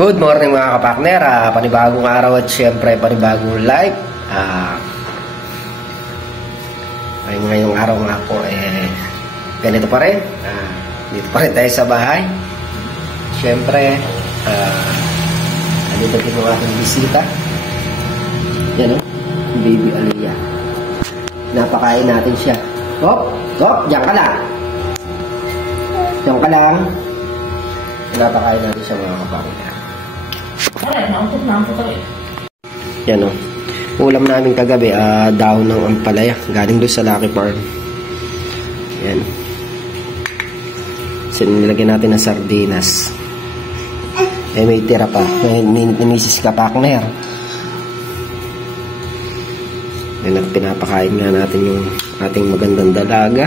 Good morning mga kapakner, panibagong araw at syempre panibagong live. Ngayong araw nga po ganito pa rin, dito pa rin tayo sa bahay. Syempre andito din yung aking bisita. Yan o, baby Aliyah. Napakain natin siya. Diyan ka lang. Diyan ka lang. Napakain natin siya mga kapakner. Yan o. Ulam namin kagabi, daon ng ampalaya. Galing doon sa Lucky Farm. Yan. So, nilagyan natin ng sardinas. May tira pa. May Mrs. Kapakner. Yan, pinapakain nga natin yung ating magandang dalaga.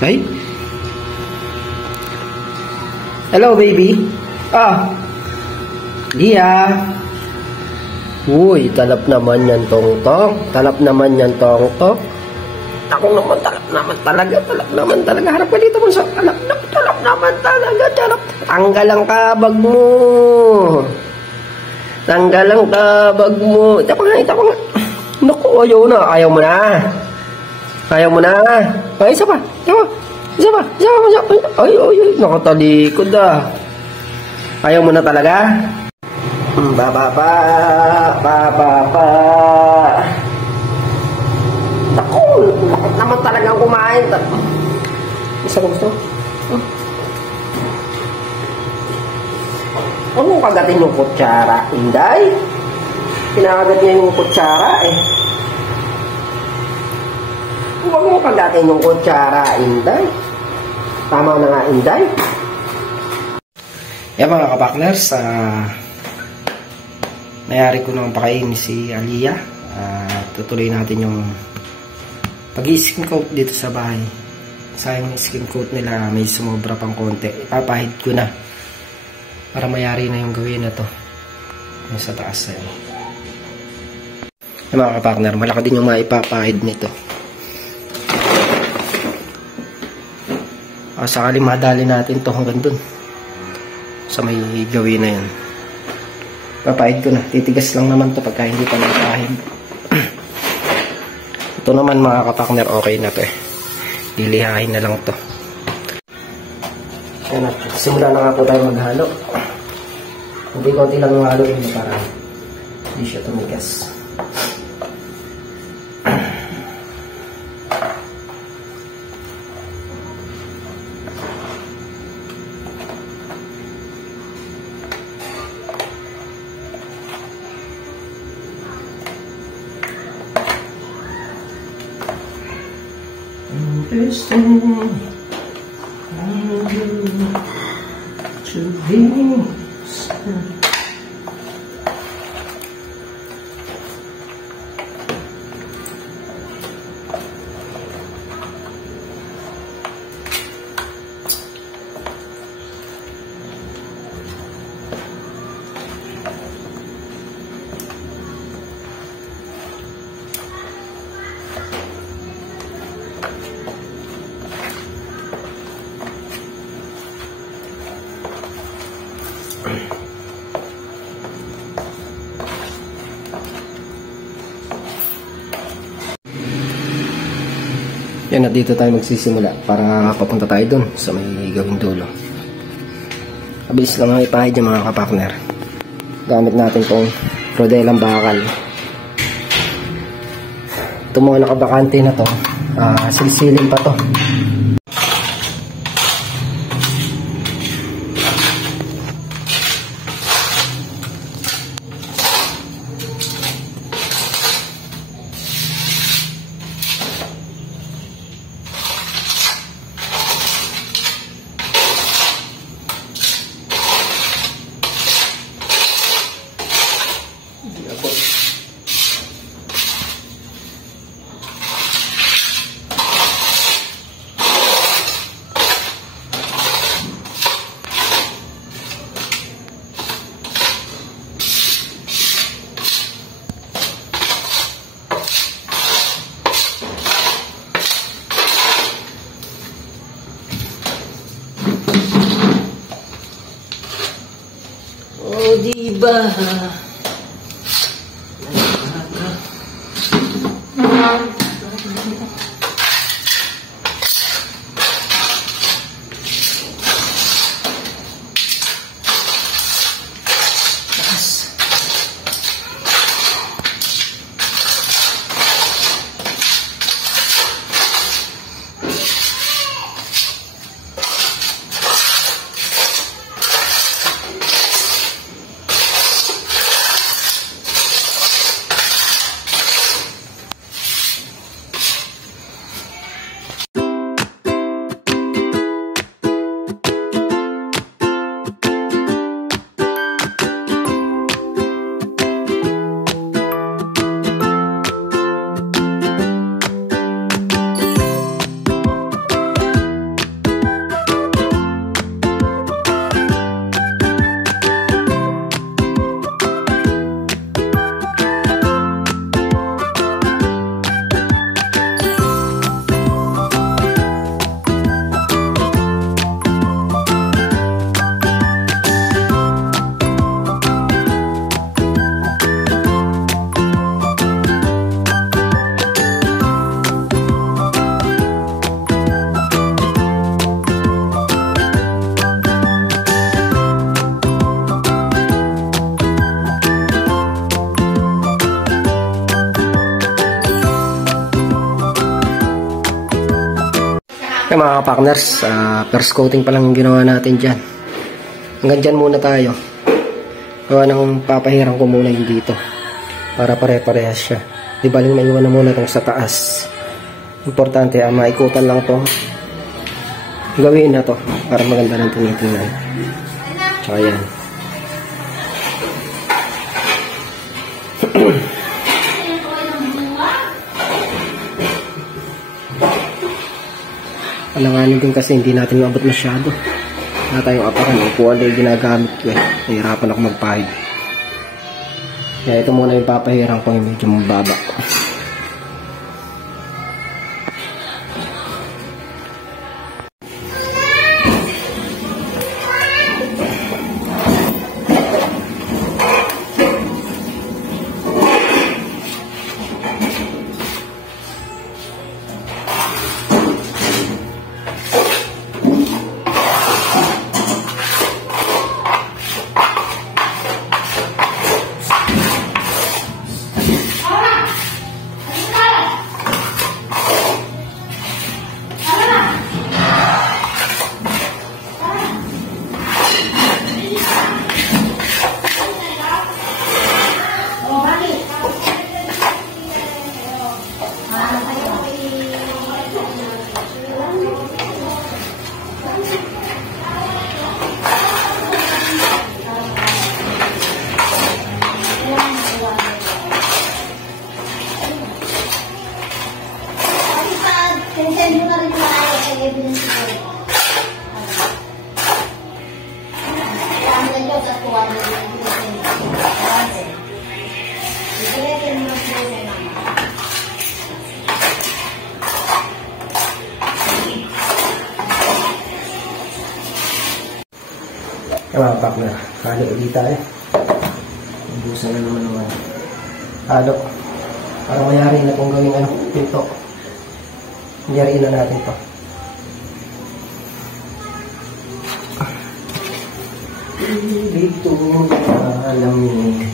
Ay? Hello, baby. Lia. Uy, talap naman yan, Tongtong. Talap naman yan, Tongtong. Ako naman, talap naman talaga. Harap ka dito mo sa talap naman talaga. Tanggal ang kabag mo. Ito pa nga. Naku, ayaw mo na. Ay, isa pa. Ay, nakatalikod Ayaw mo na talaga? Baba. Naku, lakot naman talagang kumain. Isa ko gusto. Ano kagatin yung kutsara? Inday? Pinakagat niya yung kutsara Huwag mo kagatin yung kutsara, Inday. Tama na nga, Inday. Yan mga kapakners, nayari ko nang pakain si Aliyah. Tutuloy natin yung pag-i-skin coat dito sa bahay. Sayang yung skin coat nila, may sumobra pang konti. Ipapahid ko na para mayari na yung gawin na to. Yung sa taas yan. Yan mga kapakner, malaki din yung maipapahid nito. Sakali madali natin to hanggang dun sa may gawin na yan. Papahid ko na. Titigas lang naman to pagka hindi pa napahid. Ito naman mga kapakner, okay na to Lilihain na lang to. Yan na. Simula na nga po tayo maghalo. Konti lang yung haluin para hindi siya tumigas. Yan, at dito tayo magsisimula para papunta tayo dun sa may gawing dulo. Mabilis lang ang ipahid yung mga kapakner. Gamit natin tong rodelang bakal. Itong mga nakabakante na to, silsilin pa to. iba. Mga partners, first coating pa lang yung ginawa natin dyan. Hanggang dyan muna tayo. Gawa nang papahirang ko muna yung dito para pare-parehas siya. Di baling maiwan na muna itong sa taas. Importante, maikutan lang to. Gawin na to para maganda ng tinitingnan. So ayan. Alanganin din kasi hindi natin maabot masyado. Wala tayong aparan. Upuan na yung ginagamit ko eh. Nahirapan ako magpahid. Kaya ito muna yung papahirang ko yung medyo mababa. Mga partner, halo ulit tayo. Ubusan na naman. Halo. Parang mayari na kung gawing pinto. Mayari na natin to. Dito, alam niyo.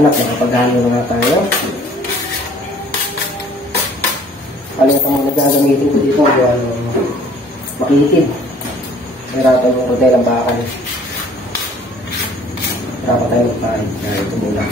Anak, nakapagano na nga tayo. Kalimutan mo na gagamitin ko dito. Makikid. Hirapan yung rodelang bakal. Hirapan tayo magpahid. Kaya ito muna.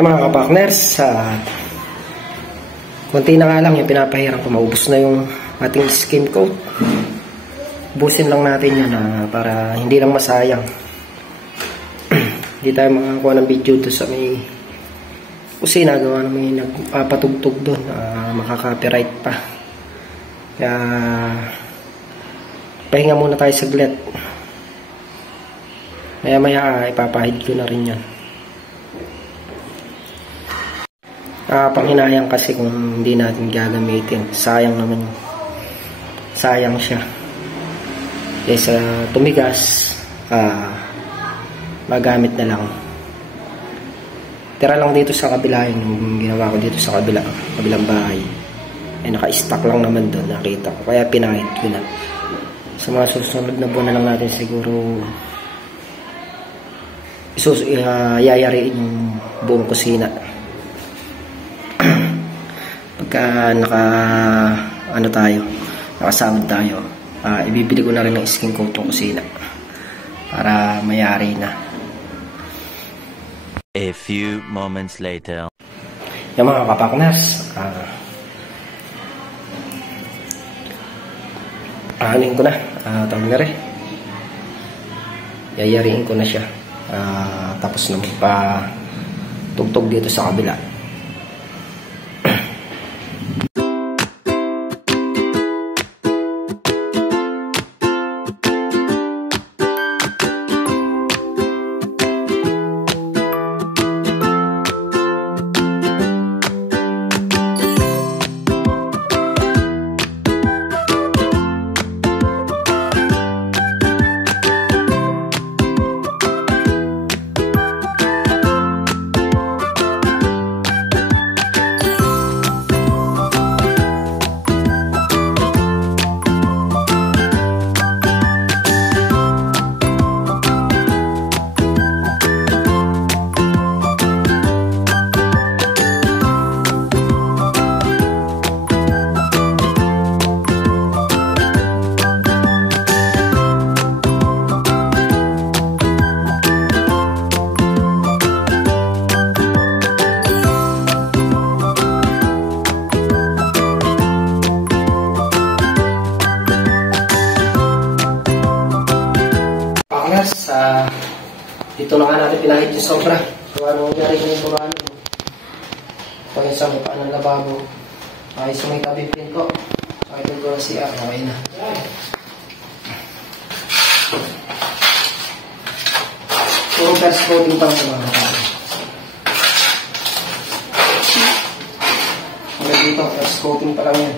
Mga kapartners, konti na nga lang yung pinapahirap ko, maubos na yung ating skim coat. Busin lang natin yun para hindi lang masayang. Hindi tayo makakuha ng video doon sa may kusina, gawa na may nagpatugtog doon, makaka-copyright pa. Kaya pahinga muna tayo saglit. Maya ipapahid ko na rin yan. Panghinayang kasi kung hindi natin gagamitin, sayang naman yun. Sayang siya. Kaysa tumigas, magamit na lang. Tira lang dito sa kabila, yung ginawa ko dito sa kabilang bahay. Naka-stack lang naman doon, nakita ko. Kaya pinahid ko na. Sa mga susunod na buwan na lang natin siguro yayariin yung buong kusina. Pagka nakasabad tayo, ibibili ko na rin ng skin coat ng kusina para mayari na. A few moments later. Yung mga kapaknas, aanin ko na, tawag na rin. Yayariin ko na siya. Tapos na magpa-tugtog dito sa kabila. Dito na nga natin pinahit yung sobra. So, anong nangyari yung turuan? Ito yung sa mukha ng lababo. Ay, sa may tabi pinto. So, ito ko na siya. Okay na. Puro first coating pa sa mga kapatid. Hanggang dito, first coating pa lang yan.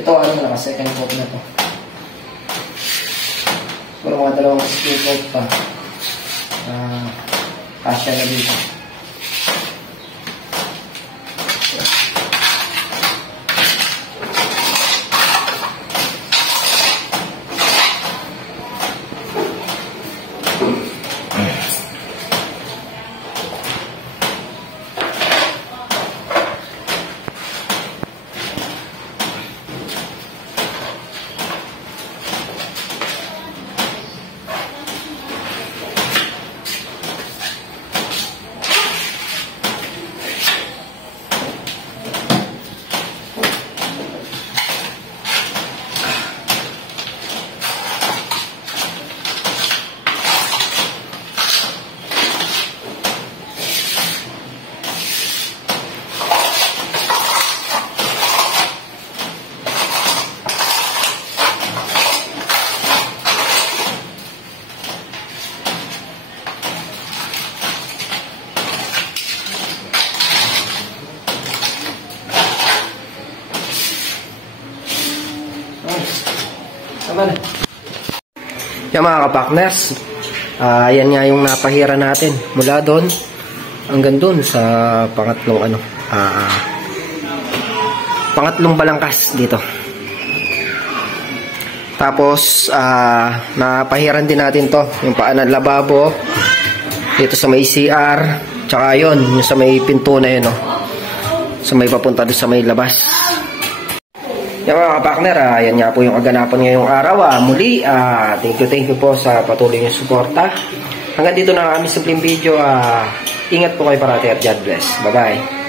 Ito, second coat na to. Puro mga dalawang skin coat pa. Kasya na dito. Yung mga kapakners, yan nga yung napahira natin mula doon hanggang doon sa pangatlong balangkas dito. Tapos napahiran din natin to yung paan ng lababo dito sa may CR, tsaka yun yung sa may pinto na yun, sa may papunta doon sa may labas. Yung mga kapakner, yan nga po yung kaganapan ngayong araw. Muli, thank you po sa patuloy yung suporta. Hanggang dito na ang aming simpleng video. Ingat po kayo parati at God bless. Bye-bye.